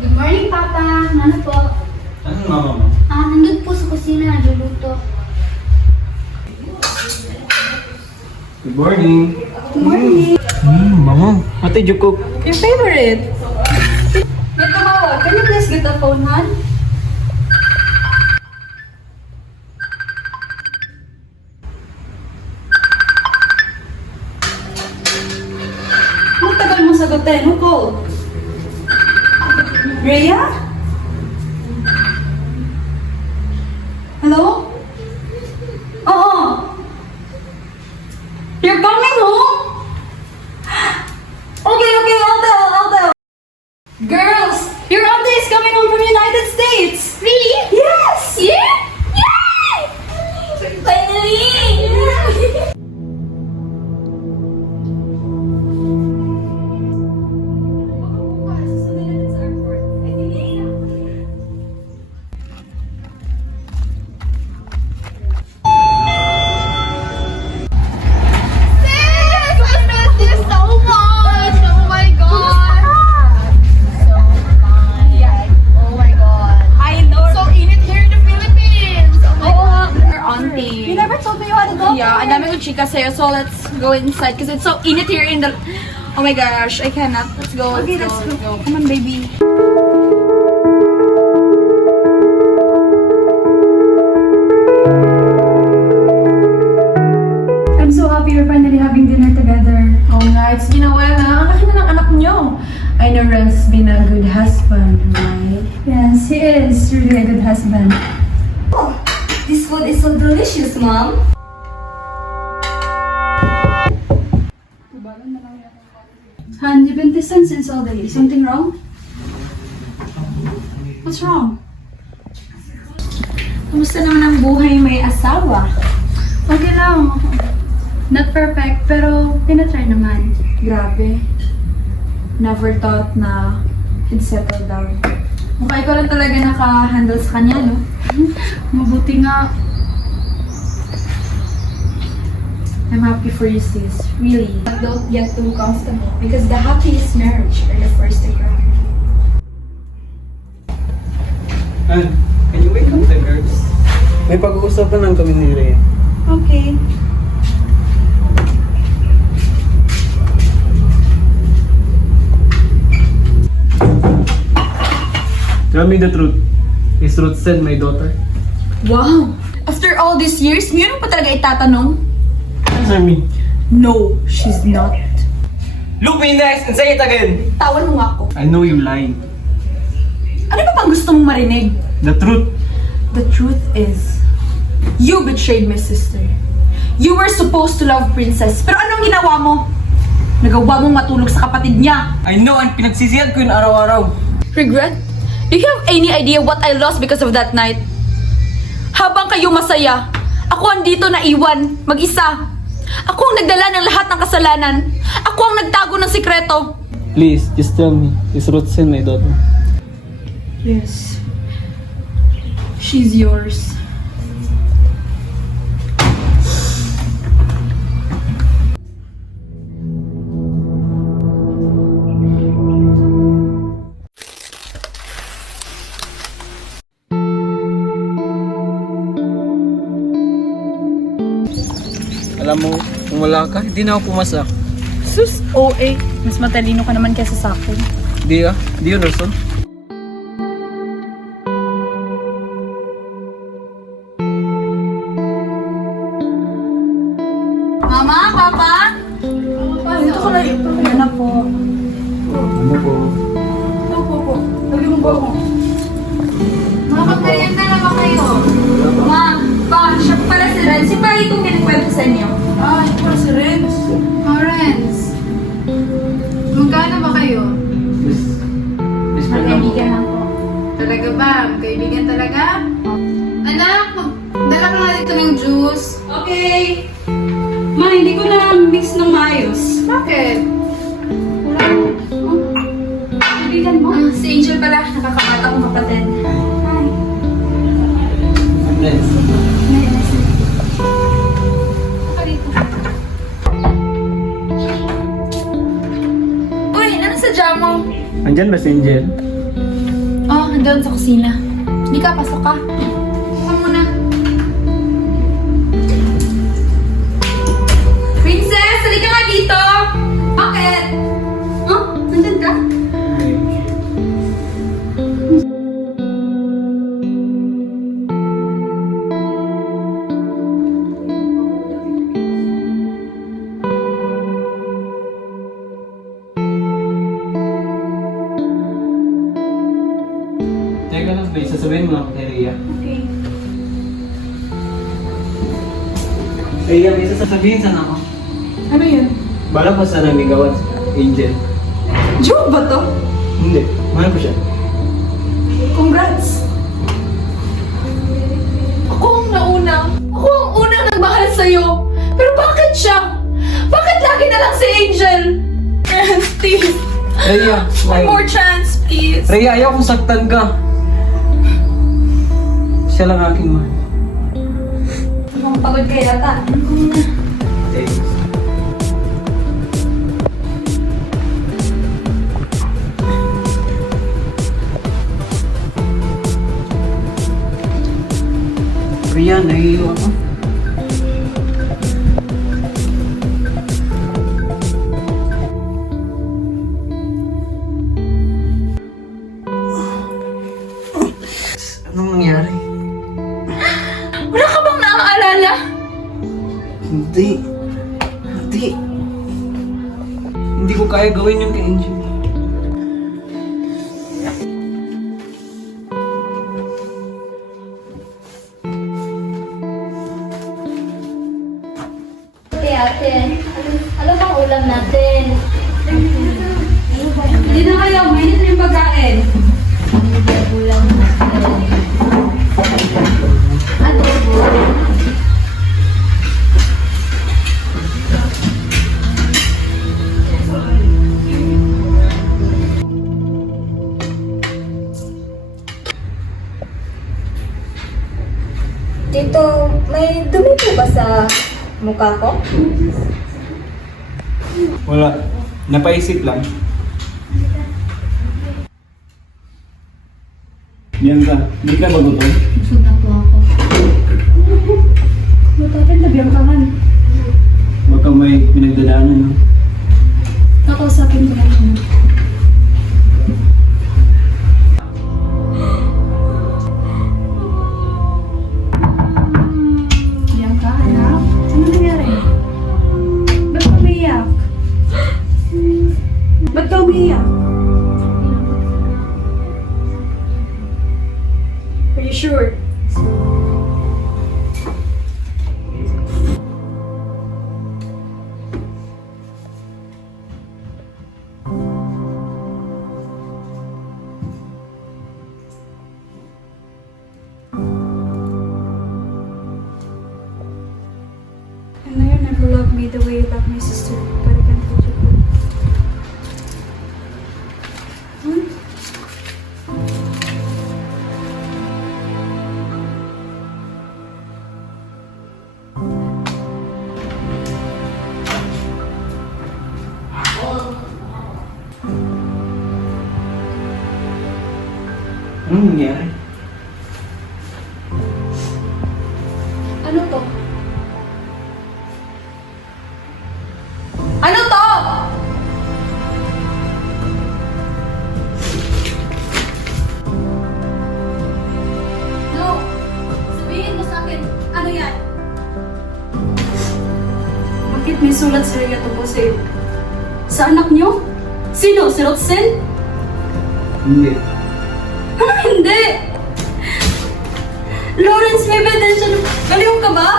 Good morning, Papa. Ano po? Anong mama mo? Nandun po sa kusina, nagluluto. Good morning. Good morning. Mama. What did you cook? Your favorite? May tumawag. Can you please get the phone, hon? Ang tagal mo sagutin. Who called? Rhea? Hello? Oo. You're coming home? Okay, I'll tell. Girls, your auntie is coming home from United States. Really? Yes! Yeah? Yay! Finally! You never told me you had a daughter. Yeah, ang dami kong chika sa'yo, so let's go inside because it's so init here in the... Oh my gosh, I cannot. Let's go, Okay, let's let's go. Come on, baby. I'm so happy we're finally having dinner together. Oh nga, it's been a while na. Ang laki na ng anak nyo. I know Ren's been a good husband, right? Yes, he is really a good husband. This food is so delicious, Mom. Han, you've been distant since all day. Something wrong? What's wrong? Kumusta naman ang buhay may asawa? Okay lang. Not perfect, pero tinatry naman. Grabe. Never thought na he'd settle down. Mukha ikaw lang talaga naka-handle sa kanya, no? Mabuti nga. I'm happy for you, sis. Really. But don't get too comfortable because the happiest marriage are the first to cry. Ann, can you wake up the girls? May pag-uusapan lang kami ni Rhea. Okay. Tell me the truth. Is Ruth Sen my daughter? Wow! After all these years, ngayon mo pa talaga itatanong? Answer me. No, she's not. Look me in the eyes and say it again. Tawan mo nga ako. I know you're lying. Ano ba pang gusto mong marinig? The truth. The truth is, you betrayed my sister. You were supposed to love Princess, pero anong ginawa mo? Nagawa mong matulog sa kapatid niya. I know, and pinagsisihan ko yun araw-araw. Regret? Do you have any idea what I lost because of that night? Habang kayo masaya, ako andito naiwan, mag-isa. Ako ang nagdala ng lahat ng kasalanan. Ako ang nagtago ng sikreto. Please, just tell me. Is Ruth Sen my daughter? Yes. She's yours. Alam mo, kung wala ka, hindi na ako pumasa. Sus, OA. Mas matalino ka naman kaysa sa akin. Di ah? Di yun, Orson? Mama, Papa? Dito ka lang ito. Ayan na po. Ano po? Po. Lagi mo ba ako? Makapagmerienda na ba kayo? Ma, Pa, siya pala si Ren. Si Pari kong kinikwento sa inyo. Ah, ito pala si Renz. Renz, magkano ba kayo? Miss Fernando. Magkaibigan lang po. Talaga ba? Kaibigan talaga? Anak, dala ka nga dito ng juice. Okay. Ma, hindi ko na mix ng maayos. Bakit? Kaibigan mo? Si Angel pala. Nakakabata kong kapatid. Hi. Friends. Baka dito. Uy, ano sadya mo? Andyan ba si Angel? nandun sa kusina. Hindi ka, pasok ka. Pasok muna. Princess, halika nga dito! Bakit? Huh? Nandun ka? Teka lang, may sasabihin mo lang kay Rhea. Okay. Rhea, may sasabihin sana ako. Ano yun? Bala ko sana ligawan si Angel. Joke ba to? Hindi, mahal ko siya. Congrats! Ako ang nauna. Ako ang unang nagmahal sa'yo. Pero bakit siya? Bakit lagi na lang si Angel? Please. Rhea, One more chance, please. Rhea, ayaw kong saktan ka. Siya lang aking mahal. Mukhang pagod ka yata. Thanks. Rhea, nahihiyo ako. Anong nangyari? Wala ka bang naaalala? Hindi. Hindi. Hindi ko kaya gawin yun kay Angel. Ate, ano bang ulam natin? Hindi na kayo, mainit na yung pagkain. Ulam natin. Adobo. Tito, may dumi po ba sa mukha ko? Wala. Napaisip lang. Yan ka. Hindi ka ba gutom? Busog na po ako. Matapin na biyang kaman. Baka may pinagdadaanan, no? Nakausapin ko lang yun. Bianca, anak? Ano nangyari? Ba't ka umiiyak? Ba't ka umiiyak? Are you sure? I know you never loved me the way you love my sister, but I can't let you go. Anong nangyari? Ano to? Ano to? No! Sabihin mo sa akin, ano yan? Bakit may sulat sa Rhea tungkol sa'yo? Sa anak niyo? Sino? Si Roxanne? Hindi. Ano hindi? Lawrence, may ebidensya na... Baliw ka ba?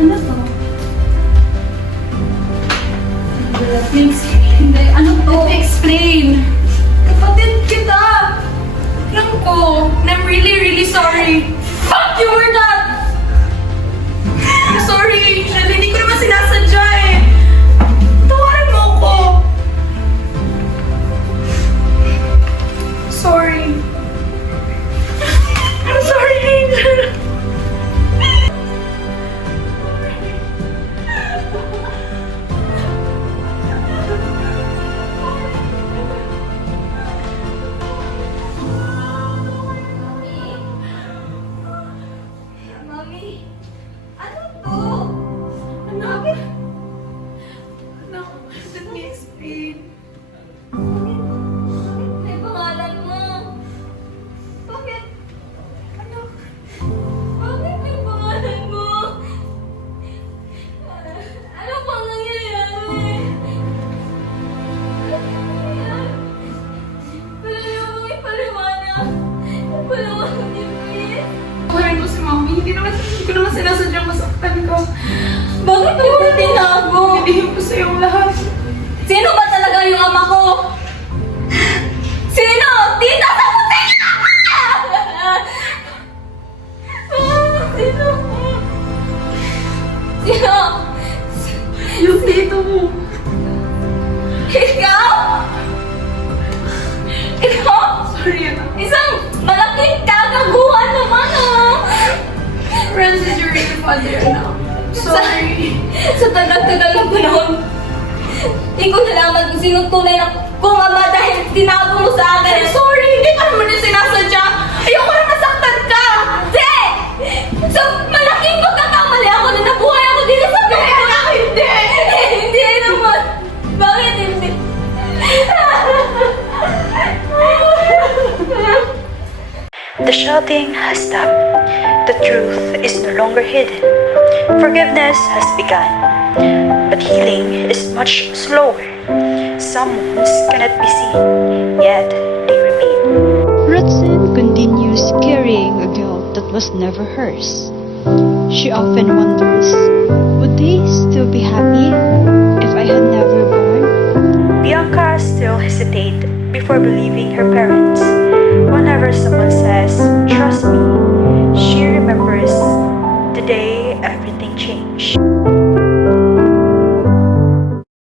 Ano to? Let me explain. Hindi, ano to? Let me explain. Kapatid kita. Alam ko, and I'm really, really sorry. Fuck you for that! I'm sorry, Angel. Hindi ko naman sinasadya eh. Tawarin mo ko. Sorry. I'm sorry, Angel. Bakit mo tinago? Ibigay ko sa'yo ang lahat. Sino ba talaga yung ama ko? Sino? Tita sa puti! Sino? Sino? Yung tito mo. Ikaw? Ikaw? Sorry, anak. Isang malaking kagaguhan naman, oh! Friends is your real father, anak. Sorry. Sa tagal-tagal ng panahon, di ko nalaman kung sino tunay na kong ama dahil tinago mo sa akin. Sorry, hindi ka naman yung sinasadya. Ayoko na nasaktan ka. Hindi! Sa malaking pagkakamali ako na nabuhay ako dito sa ganito na hindi! Hindi naman! Bakit hindi? The shouting has stopped. The truth is no longer hidden. Forgiveness has begun. But healing is much slower. Some wounds cannot be seen, yet they remain. Rutsin continues carrying a guilt that was never hers. She often wonders, would they still be happy if I had never born? Bianca still hesitates before believing her parents. Whenever someone says, "Trust me," she remembers the day everything changed.